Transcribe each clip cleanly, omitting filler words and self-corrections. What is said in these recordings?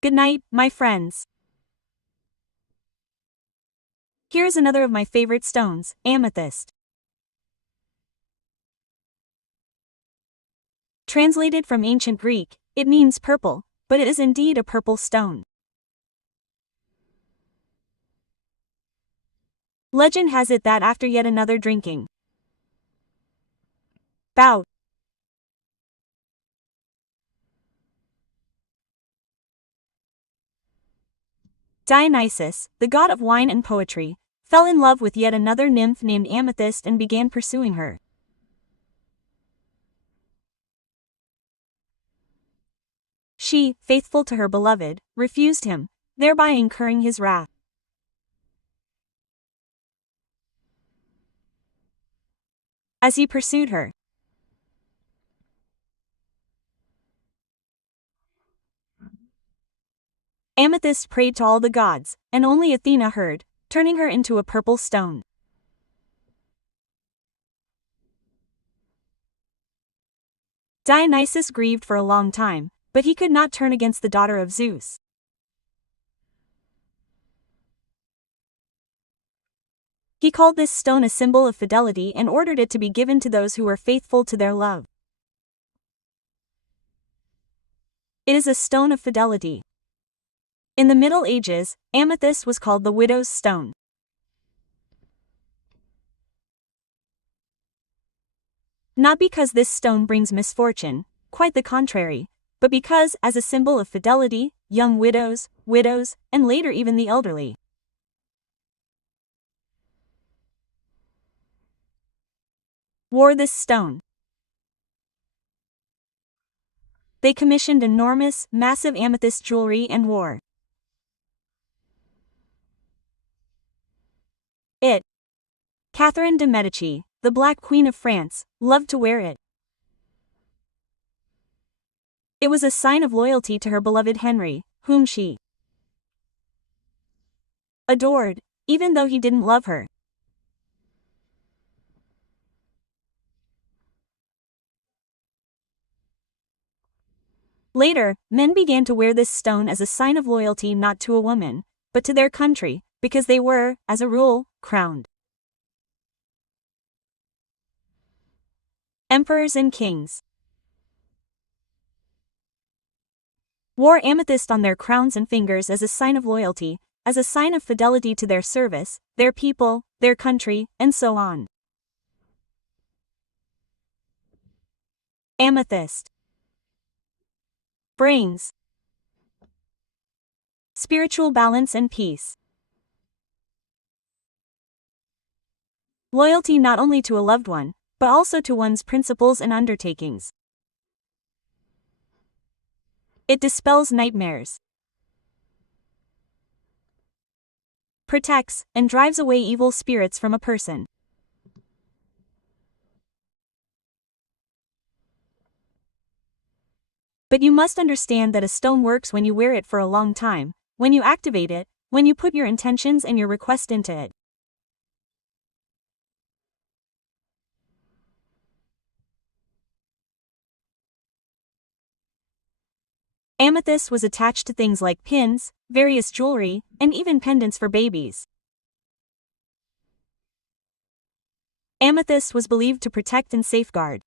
Good night, my friends. Here is another of my favorite stones, amethyst. Translated from ancient Greek, it means purple, but it is indeed a purple stone. Legend has it that after yet another drinking bout, Dionysus, the god of wine and poetry, fell in love with yet another nymph named Amethyst and began pursuing her. She, faithful to her beloved, refused him, thereby incurring his wrath. As he pursued her, Amethyst prayed to all the gods, and only Athena heard, turning her into a purple stone. Dionysus grieved for a long time, but he could not turn against the daughter of Zeus. He called this stone a symbol of fidelity and ordered it to be given to those who were faithful to their love. It is a stone of fidelity. In the Middle Ages, amethyst was called the widow's stone. Not because this stone brings misfortune, quite the contrary, but because, as a symbol of fidelity, young widows, and later even the elderly, wore this stone. They commissioned enormous, massive amethyst jewelry and wore it. Catherine de' Medici, the Black Queen of France, loved to wear it. It was a sign of loyalty to her beloved Henry, whom she adored, even though he didn't love her. Later, men began to wear this stone as a sign of loyalty not to a woman, but to their country, because they were, as a rule, crowned. Emperors and kings wore amethyst on their crowns and fingers as a sign of loyalty, as a sign of fidelity to their service, their people, their country, and so on. Amethyst brings spiritual balance and peace. Loyalty not only to a loved one, but also to one's principles and undertakings. It dispels nightmares, protects, and drives away evil spirits from a person. But you must understand that a stone works when you wear it for a long time, when you activate it, when you put your intentions and your request into it. Amethyst was attached to things like pins, various jewelry, and even pendants for babies. Amethyst was believed to protect and safeguard.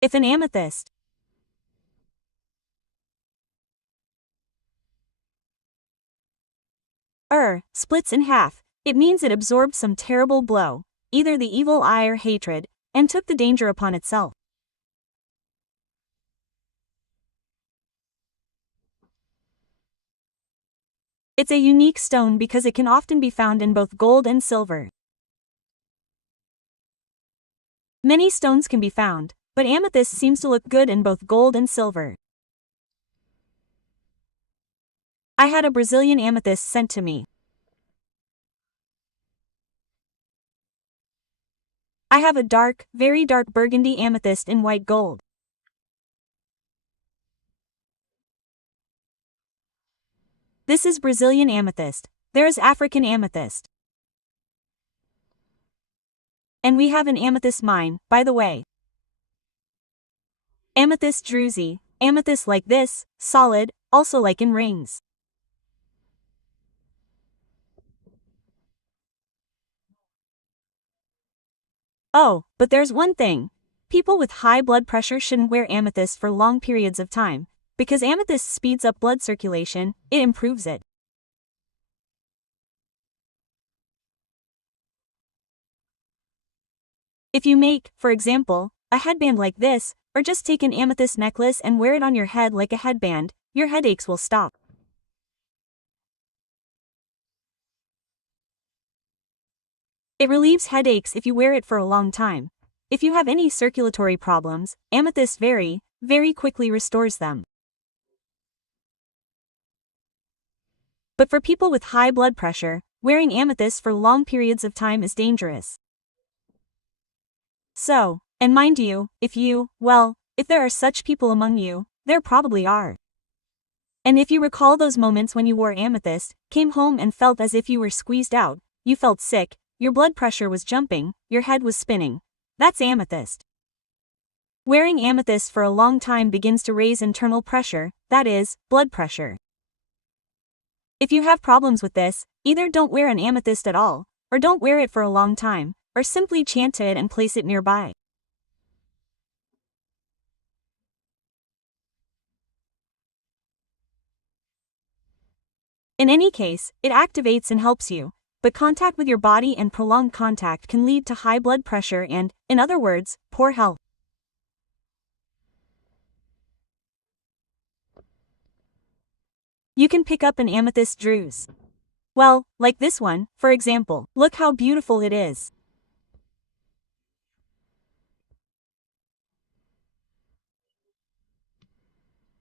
If an amethyst splits in half, it means it absorbed some terrible blow, either the evil eye or hatred, and took the danger upon itself. It's a unique stone because it can often be found in both gold and silver. Many stones can be found, but amethyst seems to look good in both gold and silver. I had a Brazilian amethyst sent to me. I have a dark, very dark burgundy amethyst in white gold. This is Brazilian amethyst. There is African amethyst. And we have an amethyst mine, by the way. Amethyst druzy, amethyst like this, solid, also like in rings. Oh, but there's one thing. People with high blood pressure shouldn't wear amethyst for long periods of time, because amethyst speeds up blood circulation, it improves it. If you make, for example, a headband like this, or just take an amethyst necklace and wear it on your head like a headband, your headaches will stop. It relieves headaches if you wear it for a long time. If you have any circulatory problems, amethyst very quickly restores them. But for people with high blood pressure, wearing amethyst for long periods of time is dangerous. So, and mind you, if there are such people among you, there probably are. And if you recall those moments when you wore amethyst, came home and felt as if you were squeezed out, you felt sick, your blood pressure was jumping, your head was spinning, that's amethyst. Wearing amethyst for a long time begins to raise internal pressure, that is, blood pressure. If you have problems with this, either don't wear an amethyst at all, or don't wear it for a long time, or simply chant it and place it nearby. In any case, it activates and helps you, but contact with your body and prolonged contact can lead to high blood pressure and, in other words, poor health. You can pick up an amethyst druze. Well, like this one, for example, look how beautiful it is.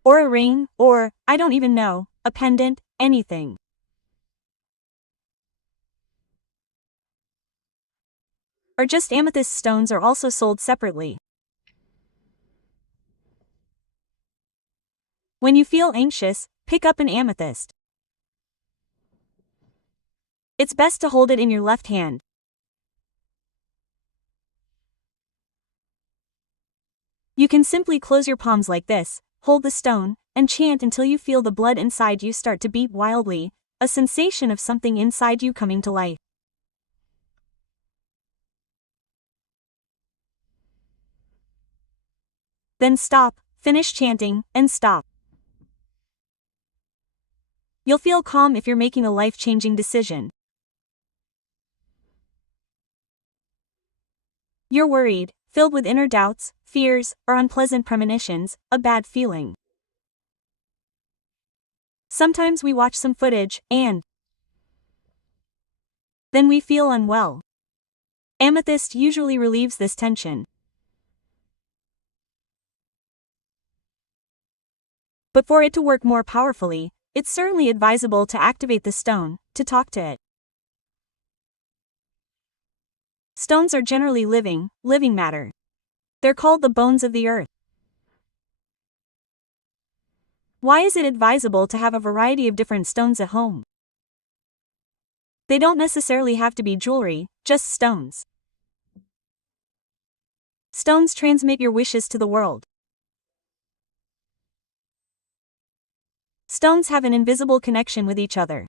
Or a ring, or, I don't even know, a pendant, anything. Or just amethyst stones are also sold separately. When you feel anxious, pick up an amethyst. It's best to hold it in your left hand. You can simply close your palms like this, hold the stone, and chant until you feel the blood inside you start to beat wildly, a sensation of something inside you coming to life. Then stop, finish chanting, and stop. You'll feel calm if you're making a life-changing decision. You're worried, filled with inner doubts, fears, or unpleasant premonitions, a bad feeling. Sometimes we watch some footage, and then we feel unwell. Amethyst usually relieves this tension. But for it to work more powerfully, it's certainly advisable to activate the stone, to talk to it. Stones are generally living matter. They're called the bones of the earth. Why is it advisable to have a variety of different stones at home? They don't necessarily have to be jewelry, just stones. Stones transmit your wishes to the world. Stones have an invisible connection with each other.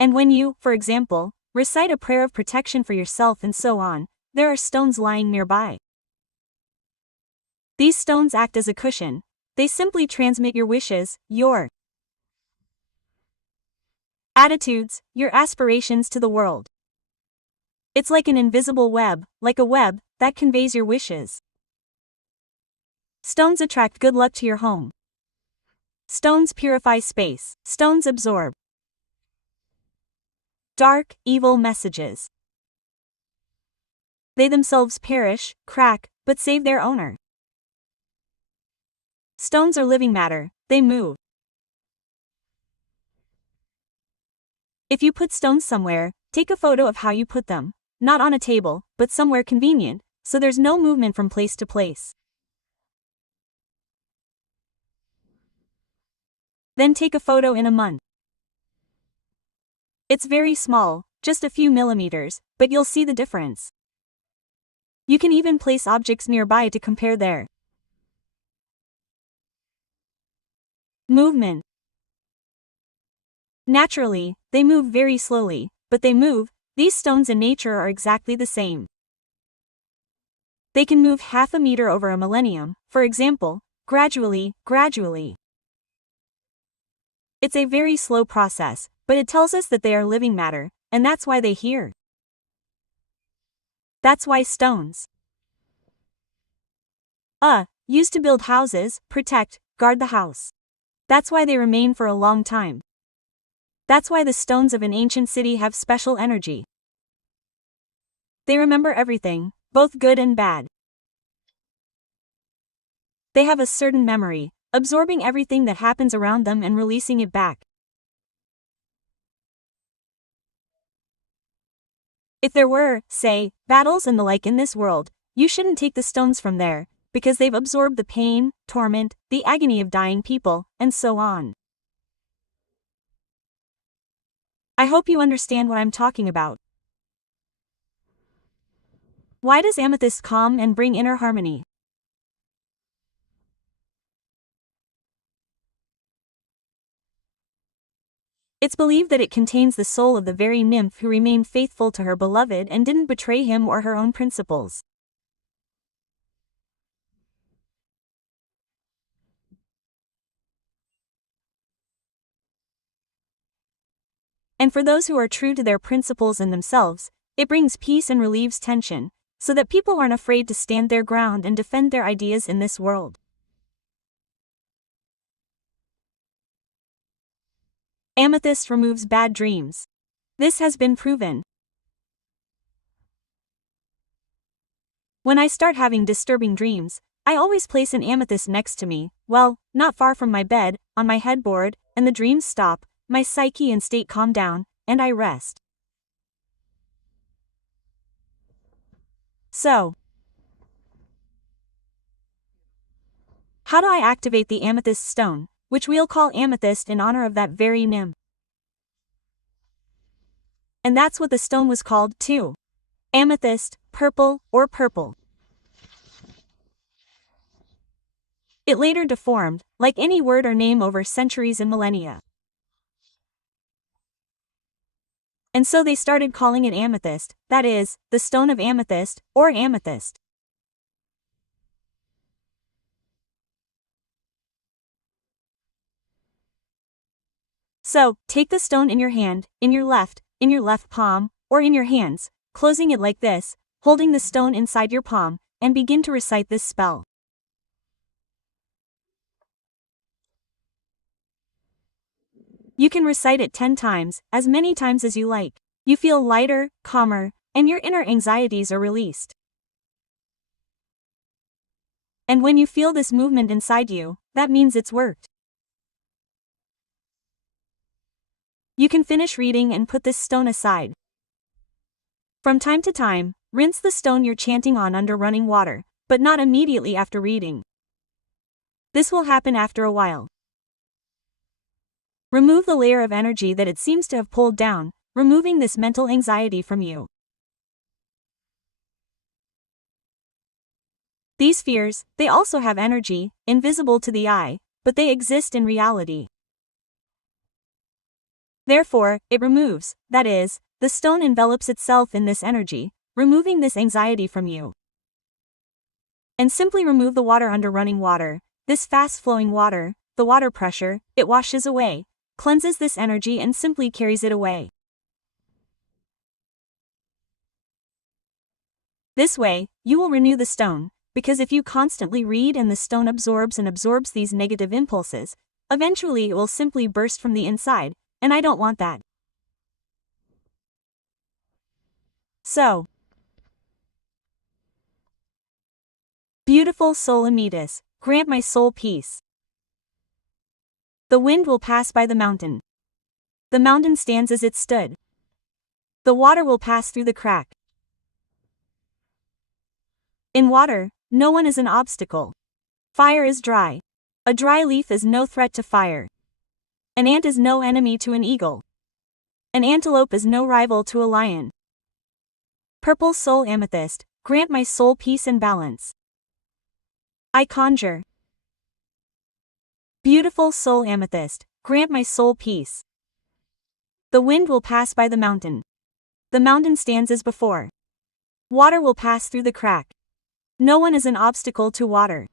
And when you, for example, recite a prayer of protection for yourself and so on, there are stones lying nearby. These stones act as a cushion. They simply transmit your wishes, your attitudes, your aspirations to the world. It's like an invisible web, like a web that conveys your wishes. Stones attract good luck to your home. Stones purify space. Stones absorb dark, evil messages. They themselves perish, crack, but save their owner. Stones are living matter, they move. If you put stones somewhere, take a photo of how you put them, not on a table, but somewhere convenient, so there's no movement from place to place. Then take a photo in a month. It's very small, just a few millimeters, but you'll see the difference. You can even place objects nearby to compare their movement. Naturally, they move very slowly, but they move, these stones in nature are exactly the same. They can move half a meter over a millennium, for example, gradually. It's a very slow process, but it tells us that they are living matter, and that's why they hear. That's why stones used to build houses, protect, guard the house. That's why they remain for a long time. That's why the stones of an ancient city have special energy. They remember everything, both good and bad. They have a certain memory, absorbing everything that happens around them and releasing it back. If there were, say, battles and the like in this world, you shouldn't take the stones from there, because they've absorbed the pain, torment, the agony of dying people, and so on. I hope you understand what I'm talking about. Why does amethyst calm and bring inner harmony? It's believed that it contains the soul of the very nymph who remained faithful to her beloved and didn't betray him or her own principles. And for those who are true to their principles and themselves, it brings peace and relieves tension, so that people aren't afraid to stand their ground and defend their ideas in this world. Amethyst removes bad dreams. This has been proven. When I start having disturbing dreams, I always place an amethyst next to me, well, not far from my bed, on my headboard, and the dreams stop, my psyche and state calm down, and I rest. So, how do I activate the amethyst stone, which we'll call amethyst in honor of that very nymph? And that's what the stone was called too. Amethyst, purple, or purple. It later deformed, like any word or name over centuries and millennia. And so they started calling it amethyst, that is, the stone of amethyst, or amethyst. So, take the stone in your hand, in your left palm, or in your hands, closing it like this, holding the stone inside your palm, and begin to recite this spell. You can recite it 10 times, as many times as you like. You feel lighter, calmer, and your inner anxieties are released. And when you feel this movement inside you, that means it's worked. You can finish reading and put this stone aside. From time to time, rinse the stone you're chanting on under running water, but not immediately after reading. This will happen after a while. Remove the layer of energy that it seems to have pulled down, removing this mental anxiety from you. These fears, they also have energy, invisible to the eye, but they exist in reality. Therefore, it removes, that is, the stone envelops itself in this energy, removing this anxiety from you. And simply remove the water under running water, this fast-flowing water, the water pressure, it washes away, cleanses this energy and simply carries it away. This way, you will renew the stone, because if you constantly read and the stone absorbs these negative impulses, eventually it will simply burst from the inside, and I don't want that. So, beautiful soul Ametis, grant my soul peace. The wind will pass by the mountain. The mountain stands as it stood. The water will pass through the crack. In water, no one is an obstacle. Fire is dry. A dry leaf is no threat to fire. An ant is no enemy to an eagle. An antelope is no rival to a lion. Purple soul amethyst, grant my soul peace and balance. I conjure. Beautiful soul amethyst, grant my soul peace. The wind will pass by the mountain. The mountain stands as before. Water will pass through the crack. No one is an obstacle to water.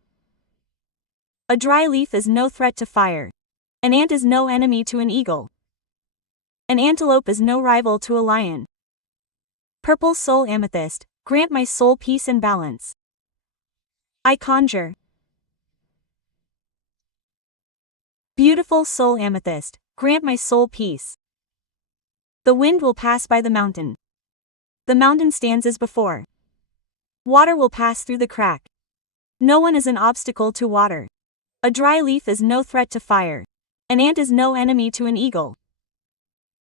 A dry leaf is no threat to fire. An ant is no enemy to an eagle. An antelope is no rival to a lion. Purple soul amethyst, grant my soul peace and balance. I conjure. Beautiful soul amethyst, grant my soul peace. The wind will pass by the mountain. The mountain stands as before. Water will pass through the crack. No one is an obstacle to water. A dry leaf is no threat to fire. An ant is no enemy to an eagle.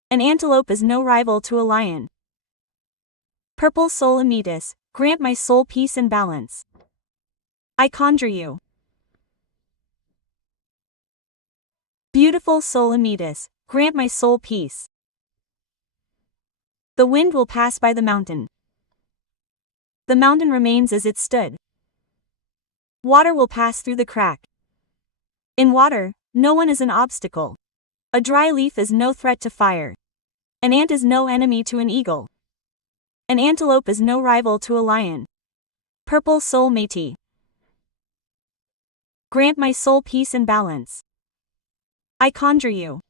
An antelope is no rival to a lion. Purple soul Ametis, grant my soul peace and balance. I conjure you. Beautiful soul Ametis, grant my soul peace. The wind will pass by the mountain. The mountain remains as it stood. Water will pass through the crack. In water, no one is an obstacle. A dry leaf is no threat to fire. An ant is no enemy to an eagle. An antelope is no rival to a lion. Purple soul Métis, grant my soul peace and balance. I conjure you.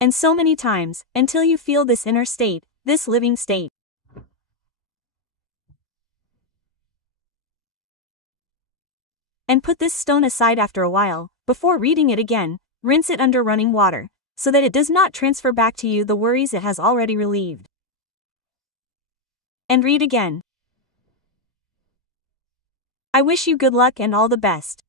And so many times, until you feel this inner state, this living state. And put this stone aside after a while. Before reading it again, rinse it under running water, so that it does not transfer back to you the worries it has already relieved. And read again. I wish you good luck and all the best.